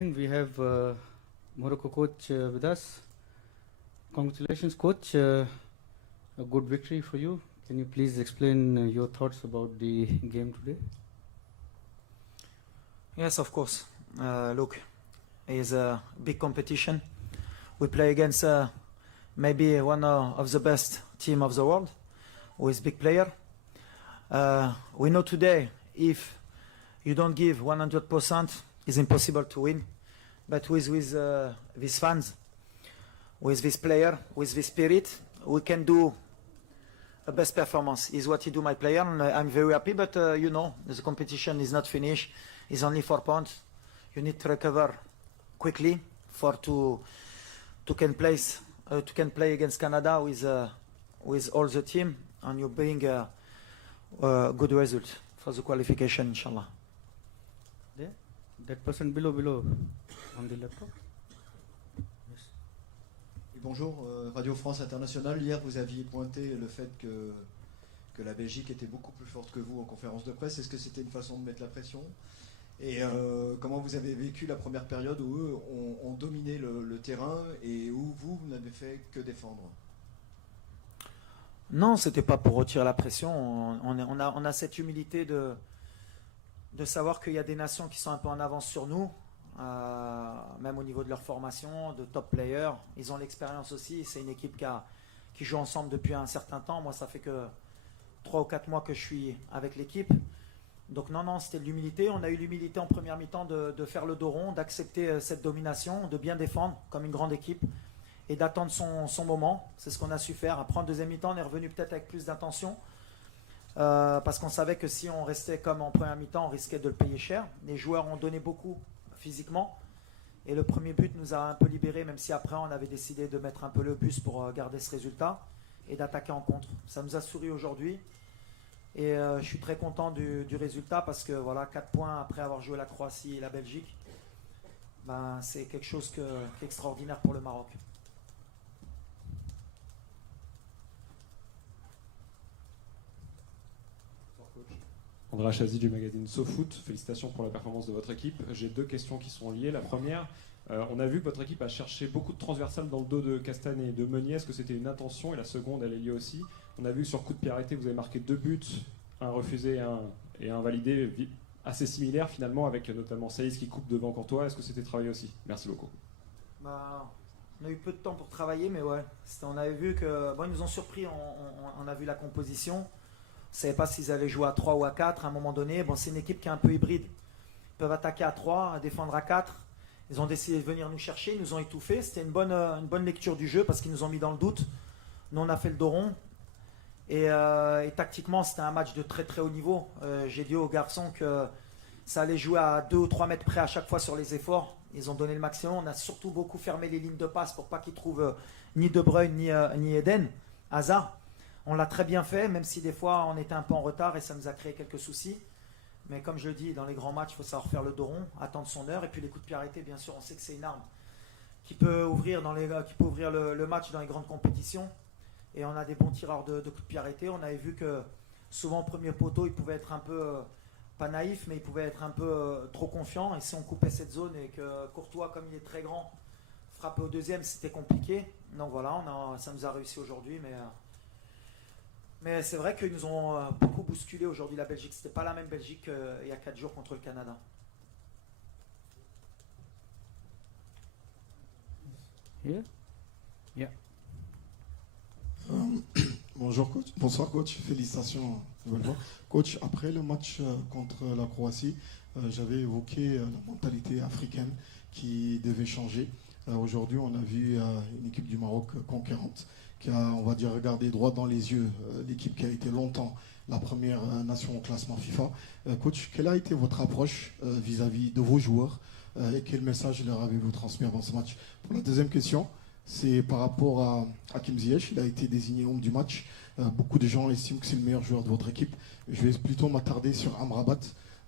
We have Morocco coach with us. Congratulations, coach. A good victory for you. Can you please explain your thoughts about the game today? Yes, of course. Look, it's a big competition. We play against maybe one of the best team of the world, with big player. We know today if you don't give 100%, it's impossible to win. But with these fans, with this player, with this spirit, we can do a best performance. Is what he do, my player, and I'm very happy. But you know, the competition is not finished. It's only 4 points. You need to recover quickly to can play against Canada with all the team, and you bring a good result for the qualification, inshallah. There, that person below on the laptop. Yes. Et bonjour, Radio France Internationale. Hier, vous aviez pointé le fait que la Belgique était beaucoup plus forte que vous en conférence de presse. Est-ce que c'était une façon de mettre la pression? Et comment vous avez vécu la première période où eux ont dominé le terrain et où vous n'avez fait que défendre? Non, c'était pas pour retirer la pression. On a cette humilité de savoir qu'il y a des nations qui sont un peu en avance sur nous, même au niveau de leur formation, de top players. Ils ont l'expérience aussi. C'est une équipe qui joue ensemble depuis un certain temps. Moi, ça fait que 3 ou 4 mois que je suis avec l'équipe. Donc non, c'était de l'humilité. On a eu l'humilité en première mi-temps de faire le dos rond, d'accepter cette domination, de bien défendre comme une grande équipe et d'attendre son moment. C'est ce qu'on a su faire. Après, en deuxième mi-temps, on est revenu peut-être avec plus d'intention parce qu'on savait que si on restait comme en première mi-temps, on risquait de le payer cher. Les joueurs ont donné beaucoup physiquement et le premier but nous a un peu libérés, même si après, on avait décidé de mettre un peu le bus pour garder ce résultat et d'attaquer en contre. Ça nous a souri aujourd'hui. Et je suis très content du résultat parce que voilà, 4 points après avoir joué la Croatie et la Belgique, ben, c'est quelque chose qui est extraordinaire pour le Maroc. André Chazy du magazine SoFoot, félicitations pour la performance de votre équipe. J'ai 2 questions qui sont liées. La première, on a vu que votre équipe a cherché beaucoup de transversales dans le dos de Castagne et de Meunier. Est-ce que c'était une intention? Et la seconde, elle est liée aussi. On a vu que sur coup de pied arrêté, vous avez marqué 2 buts, un refusé et un validé, assez similaires finalement, avec notamment Saïs qui coupe devant Courtois. Est-ce que c'était travaillé aussi? Merci beaucoup. Bah, on a eu peu de temps pour travailler, mais ouais, on avait vu que bon, ils nous ont surpris. On a vu la composition. On ne savait pas s'ils allaient jouer à 3 ou à 4 à un moment donné. Bon, c'est une équipe qui est un peu hybride. Ils peuvent attaquer à 3, défendre à 4. Ils ont décidé de venir nous chercher, ils nous ont étouffés. C'était une bonne lecture du jeu parce qu'ils nous ont mis dans le doute. Nous, on a fait le dos rond. Et tactiquement, c'était un match de très très haut niveau. J'ai dit aux garçons que ça allait jouer à 2 ou 3 mètres près à chaque fois sur les efforts. Ils ont donné le maximum. On a surtout beaucoup fermé les lignes de passe pour pas qu'ils trouvent ni De Bruyne ni Eden Hazard. On l'a très bien fait, même si des fois on était un peu en retard et ça nous a créé quelques soucis. Mais comme je le dis, dans les grands matchs, il faut savoir faire le dos rond, attendre son heure. Et puis les coups de pied arrêtés, bien sûr, on sait que c'est une arme qui peut ouvrir, le match dans les grandes compétitions. Et on a des bons tireurs de coups de pied arrêtés. On avait vu que souvent au premier poteau, il pouvait être un peu, pas naïf, mais il pouvait être un peu trop confiant. Et si on coupait cette zone et que Courtois, comme il est très grand, frappait au deuxième, c'était compliqué. Donc voilà, ça nous a réussi aujourd'hui. Mais c'est vrai qu'ils nous ont beaucoup bousculé aujourd'hui, la Belgique. C'était pas la même Belgique qu'il y a 4 jours contre le Canada. Here? Yeah. Bonjour coach, bonsoir coach, félicitations nouvelle fois. Coach, après le match contre la Croatie, j'avais évoqué la mentalité africaine qui devait changer. Aujourd'hui, on a vu une équipe du Maroc conquérante qui a, on va dire, regardé droit dans les yeux l'équipe qui a été longtemps la première nation au classement FIFA. Coach, quelle a été votre approche vis-à-vis de vos joueurs et quel message leur avez-vous transmis avant ce match? Pour la deuxième question, c'est par rapport à Hakim Ziyech. Il a été désigné homme du match. Beaucoup de gens estiment que c'est le meilleur joueur de votre équipe. Je vais plutôt m'attarder sur Amrabat.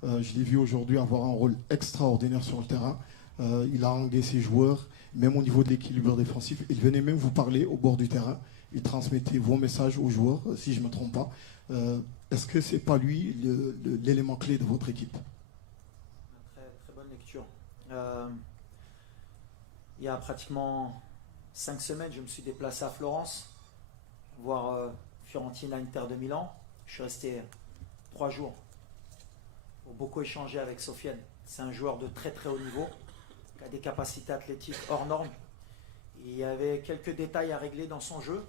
Je l'ai vu aujourd'hui avoir un rôle extraordinaire sur le terrain. Il a engagé ses joueurs, même au niveau de l'équilibre défensif. Il venait même vous parler au bord du terrain. Il transmettait vos messages aux joueurs, si je ne me trompe pas. Est-ce que ce n'est pas lui l'élément clé de votre équipe? Très, très bonne lecture. il y a pratiquement 5 semaines, je me suis déplacé à Florence, voir Fiorentina Inter de Milan. Je suis resté 3 jours pour beaucoup échanger avec Sofiane. C'est un joueur de très très haut niveau, qui a des capacités athlétiques hors normes. Il y avait quelques détails à régler dans son jeu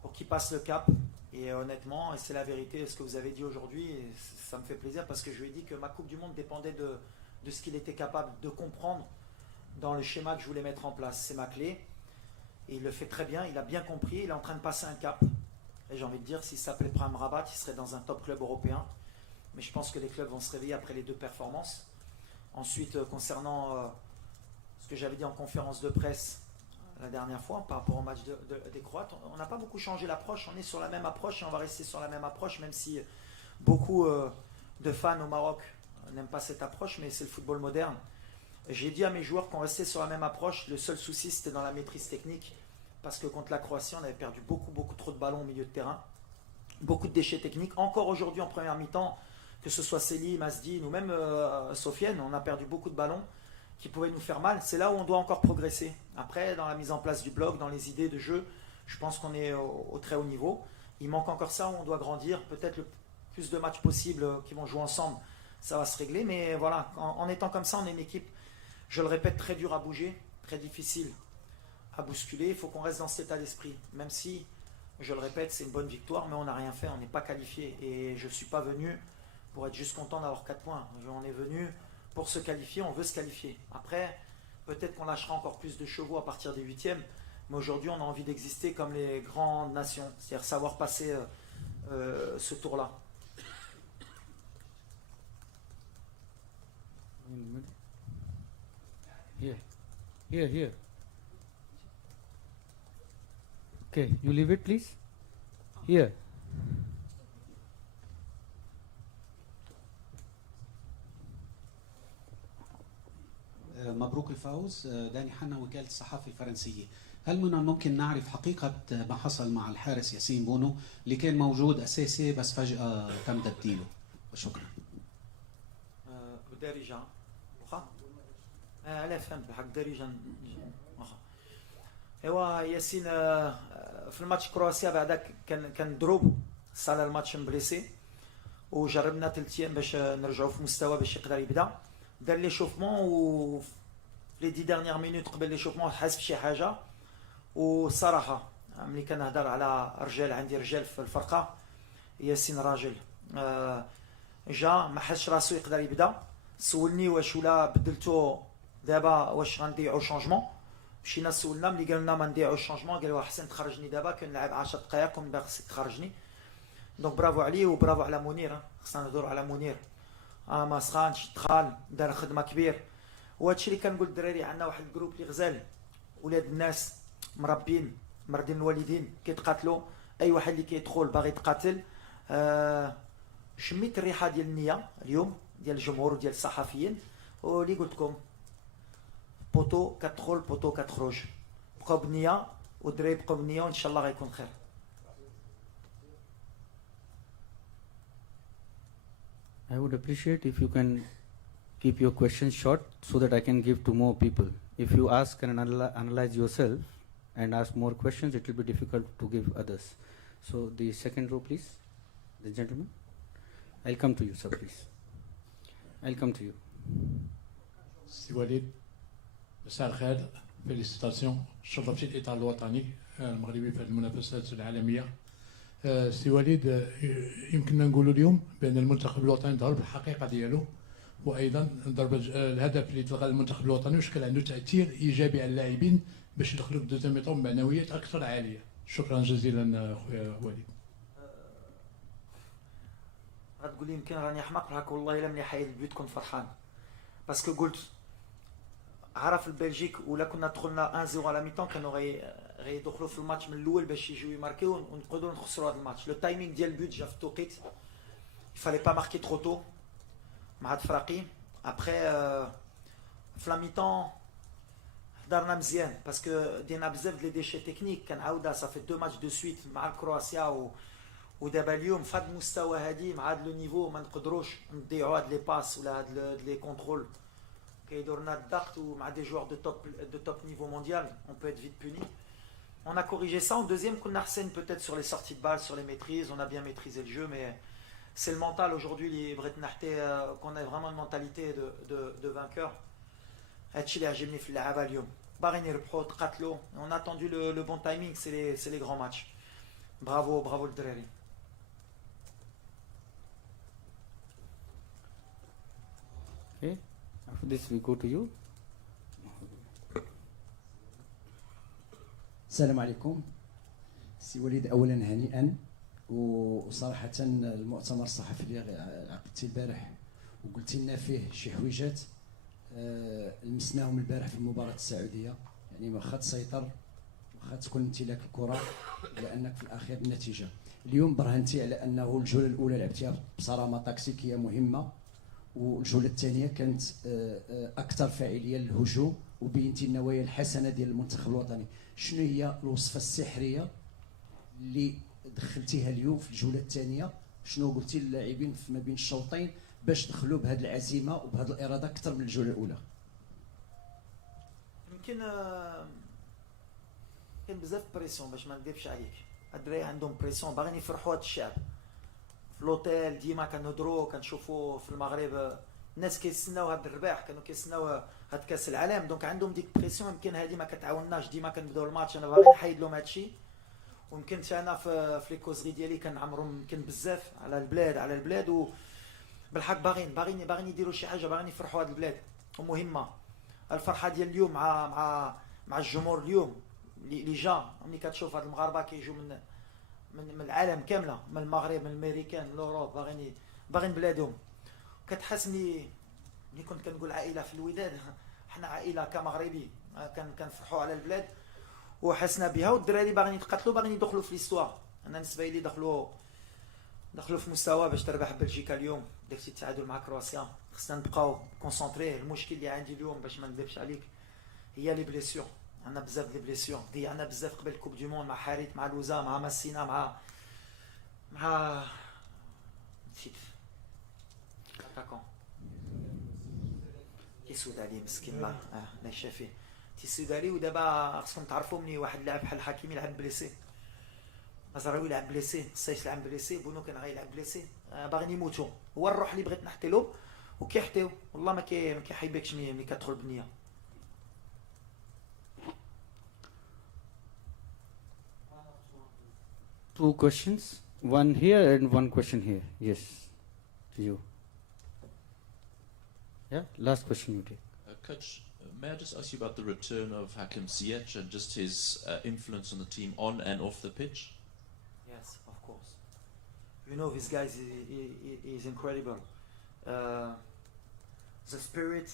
pour qu'il passe le cap. Et honnêtement, et c'est la vérité, ce que vous avez dit aujourd'hui, et ça me fait plaisir parce que je lui ai dit que ma Coupe du Monde dépendait de ce qu'il était capable de comprendre dans le schéma que je voulais mettre en place. C'est ma clé. Et il le fait très bien, il a bien compris, il est en train de passer un cap. Et j'ai envie de dire, s'il s'appelait Prime Rabat, il serait dans un top club européen. Mais je pense que les clubs vont se réveiller après les 2 performances. Ensuite, concernant ce que j'avais dit en conférence de presse la dernière fois par rapport au match des Croates, on n'a pas beaucoup changé l'approche, on est sur la même approche et on va rester sur la même approche, même si beaucoup de fans au Maroc n'aiment pas cette approche, mais c'est le football moderne. J'ai dit à mes joueurs qu'on restait sur la même approche, le seul souci c'était dans la maîtrise technique, parce que contre la Croatie on avait perdu beaucoup trop de ballons au milieu de terrain, beaucoup de déchets techniques, encore aujourd'hui en première mi-temps, que ce soit Selim, Asdine ou même Sofiane, on a perdu beaucoup de ballons qui pouvaient nous faire mal. C'est là où on doit encore progresser. Après, dans la mise en place du bloc, dans les idées de jeu, je pense qu'on est au très haut niveau. Il manque encore ça où on doit grandir. Peut-être le plus de matchs possibles qui vont jouer ensemble, ça va se régler. Mais voilà, en étant comme ça, on est une équipe, je le répète, très dure à bouger, très difficile à bousculer. Il faut qu'on reste dans cet état d'esprit. Même si, je le répète, c'est une bonne victoire, mais on n'a rien fait, on n'est pas qualifié. Et je ne suis pas venu pour être juste content d'avoir 4 points. On est venu pour se qualifier, on veut se qualifier. Après, peut-être qu'on lâchera encore plus de chevaux à partir des 8e, mais aujourd'hui on a envie d'exister comme les grandes nations, c'est-à-dire savoir passer ce tour-là. Here. Okay, you leave it please. Here. مبروك الفوز. داني حنا وكالة الصحافة الفرنسية. هل من الممكن نعرف حقيقة ما حصل مع الحارس ياسين بونو اللي كان موجود أساسي بس فجأة تم تبديله؟ وشكرا. دارجة واخا على فهمت بحق دارجة واخا. ايوا ياسين في الماتش كرواتيا بعدا كان دروب صار الماتش مبليسي وجربنا 3 ايام باش نرجعوا في مستوى باش يقدر يبدا. دار ليشوفمون و في لي 10 ديرنيير مينوت قبل ليشوفمون حاس بشي حاجه. والصراحه ملي كنهضر على رجال، عندي رجال في الفرقه، ياسين راجل جا ما حسش راسو يقدر يبدا. سولني واش ولا بدلتو دابا واش غنديعو شونجمون. مشينا سولنا، ملي قال لنا ما نديعوش شونجمون قال احسن تخرجني دابا كنلعب 10 دقائق كون باغي تخرجني. دونك برافو عليه وبرافو على منير. خصنا نهضروا على منير، ما سخانش، دخل دار خدمه كبير. وهادشي اللي كنقول للدراري، عندنا واحد الجروب اللي غزال، ولاد الناس مربين مردين الوالدين كيتقاتلوا. اي واحد اللي كيدخل باغي يتقاتل. شميت الريحه ديال النيه اليوم ديال الجمهور وديال الصحفيين، واللي قلت لكم بوتو كتدخل بوتو كتخرج. بقاو بالنيه والدراري بقاو بالنيه وان شاء الله غيكون خير. I would appreciate if you can keep your questions short so that I can give to more people. If you ask and analyze yourself and ask more questions, it will be difficult to give others. So the second row, please. The gentleman. I'll come to you, sir, please. I'll come to you. سي وليد، مساء الخير. فيليسيتاسيون، شرفتي الاطار الوطني المغربي في المنافسات العالميه. سي وليد، يمكننا نقولوا اليوم بان المنتخب الوطني ضرب الحقيقه ديالو، وايضا ضرب الهدف اللي تلقى المنتخب الوطني وشكل عنده تاثير ايجابي على اللاعبين باش يدخلوا في دوزيام ميطون بمعنويات اكثر عاليه. شكرا جزيلا خويا وليد. غتقول لي يمكن راني حماق بحالك، والله الا ملي حيد البيوت كنت فرحان باسكو قلت عرف البلجيك ولا كنا دخلنا 1-0 على ميطون كانوا غيدخلوا في الماتش من الاول باش يجيو يماركيو ونقدروا نخسروا هذا الماتش. لو تايمينغ ديال البيوت جا في التوقيت، يفالي با ماركي ترو تو مع الفراقي. ابخي في لا ميطون هضرنا مزيان باسكو دينا بزاف لي ديشي تكنيك. كنعاودها صافي 2 ماتش دو سويت مع الكرواسيا ودابا اليوم في هذا المستوى هادي مع هذا لو نيفو ما نقدروش نضيعوا هاد لي باس ولا هاد لي كونترول كيدورنا الضغط ومع des joueurs de top niveau mondial, on peut être vite puni. On a corrigé ça. En deuxième, qu'on arsène peut-être sur les sorties de balles, sur les maîtrises. On a bien maîtrisé le jeu, mais c'est le mental aujourd'hui. Qu'on a vraiment une mentalité de vainqueur. On a attendu le bon timing. C'est les grands matchs. Bravo le Dreri. Okay. After this, we go to you. السلام عليكم سي وليد. اولا هنيئا، وصراحه المؤتمر الصحفي اللي عقدتي البارح وقلتي لنا فيه شي حويجات لمسناهم البارح في المباراه السعوديه، يعني واخا تسيطر واخا تكون امتلاك الكره، لانك في الاخير النتيجه. اليوم برهنتي على انه الجوله الاولى لعبتيها بصرامه تكتيكيه مهمه، والجوله الثانيه كانت اكثر فاعليه للهجوم، وبينتي النوايا الحسنه ديال المنتخب الوطني. شنو هي الوصفه السحريه اللي دخلتيها اليوم في الجوله الثانيه؟ شنو قلتي للاعبين ما بين الشوطين باش دخلوا بهذه العزيمه وبهذه الاراده اكثر من الجوله الاولى؟ يمكن كاين بزاف بريسيون باش ما نكذبش عليك. الدراري عندهم بريسيون باغيين يفرحوا هذا الشعب. في لوتيل ديما كنهضروا كنشوفوا في المغرب الناس كيستناو هذا الرباح، كانوا كيستناو هاد كاس العالم، دونك عندهم ديك بريسيون. يمكن هذه ما كتعاونناش، ديما كنبداو الماتش انا باغي نحيد لهم هادشي، ويمكن انا في لي كوزري ديالي كنعمرهم يمكن بزاف على البلاد وبالحق باغيين يديروا شي حاجه، باغيين يفرحوا هاد البلاد ومهمه. الفرحه ديال اليوم مع الجمهور اليوم اللي جا، ملي كتشوف هاد المغاربه كيجوا من العالم كامله، من المغرب من الامريكان من اوروب، باغيين بلادهم. كتحس ملي كنت كنقول عائله في الوداد، حنا عائله كمغربي كنفرحوا على البلاد وحسنا بها، والدراري باغيين يتقاتلوا، باغيين يدخلوا في ليستوار. انا بالنسبه لي دخلوا في مستوى باش تربح بلجيكا اليوم، درتي التعادل مع كرواتيا. خصنا نبقاو كونسونطري. المشكل اللي عندي اليوم باش ما نكذبش عليك هي لي بليسيور. عندنا بزاف ديال بليسيور، ضيعنا بزاف قبل الكوب دو موند، مع حارث مع لوزا مع ماسينا مع نسيت اتاكون السوداني مسكين الله يشافيه. السوداني. ودابا خصكم تعرفوا مني واحد اللاعب بحال حكيمي لعب بليسي، مزراوي لعب بليسي، السيس لعب بليسي، بونو كان غيلعب بليسي. باغيين يموتوا. هو الروح اللي بغيت نحطي له وكيحطيو، والله ما كيحيبكش ملي كتدخل بالنيه. Two questions, one here and one question here. Yes, to you. Yeah, last question you take. Coach, may I just ask you about the return of Hakim Ziyech and just his influence on the team on and off the pitch? Yes, of course. You know, this guy is incredible. The spirit,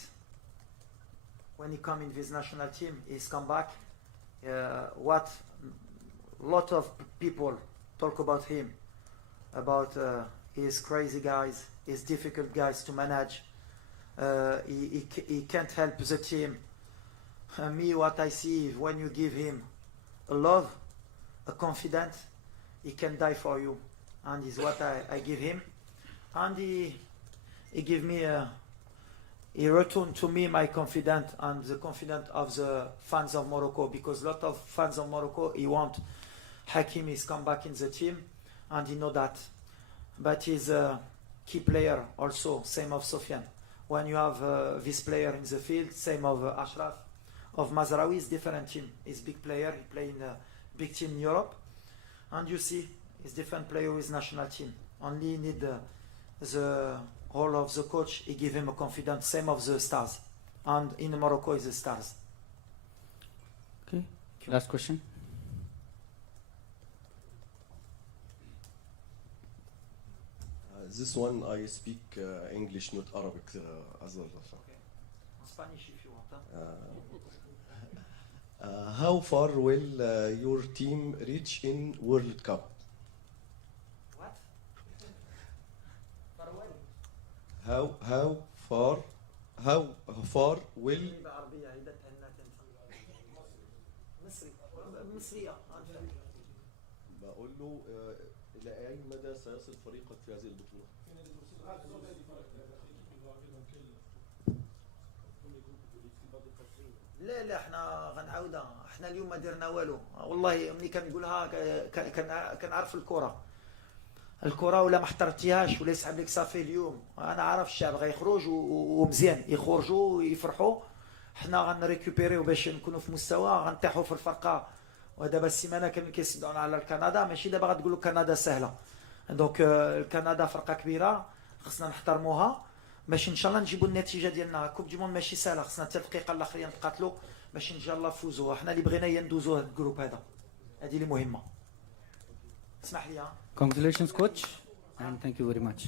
when he come in this national team, he's come back. What lot of people talk about him, about his crazy guys, his difficult guys to manage. He can't help the team. Me, what I see, when you give him a love, a confidence, he can die for you, and is what I give him. And he give me he returned to me my confidence and the confidence of the fans of Morocco, because a lot of fans of Morocco, he want Hakim is come back in the team, and he know that. But he's a key player also, same of Sofiane. When you have this player in the field, same of Ashraf, of Mazraoui, is different team. He's big player, he play in a big team in Europe. And you see, he's different player with national team. Only need the whole of the coach, he give him a confidence, same of the stars. And in Morocco is the stars. Okay, last question. This one I speak English, not Arabic. As well. Spanish if you want. How far will your team reach in World Cup? What? Farewell. How far will بقول له إلى أي مدى سيصل فريقك في هذه البطولة؟ لا لا احنا غنعاودها. احنا اليوم ما درنا والو والله. ملي كنقولها كنعرف الكره ولا ما احترتيهاش ولا يسحب لك صافي. اليوم انا عارف الشعب غيخرج ومزيان يخرجوا ويفرحوا. حنا غنريكوبيريو باش نكونوا في مستوى غنطيحوا في الفرقه. ودابا السيمانه كانوا كيسدعونا على كندا. ماشي دابا غتقولوا كندا سهله. دونك كندا فرقه كبيره خصنا نحترموها باش ان شاء الله نجيبوا النتيجه ديالنا. كوب دي موند ماشي سهله. خصنا حتى الدقيقه الاخريه نتقاتلوا باش ان شاء الله نفوزوا. حنا اللي بغينا هي ندوزوا هذا الجروب هذا. هذه اللي مهمه. اسمح لي. Congratulations, coach, and thank you very much.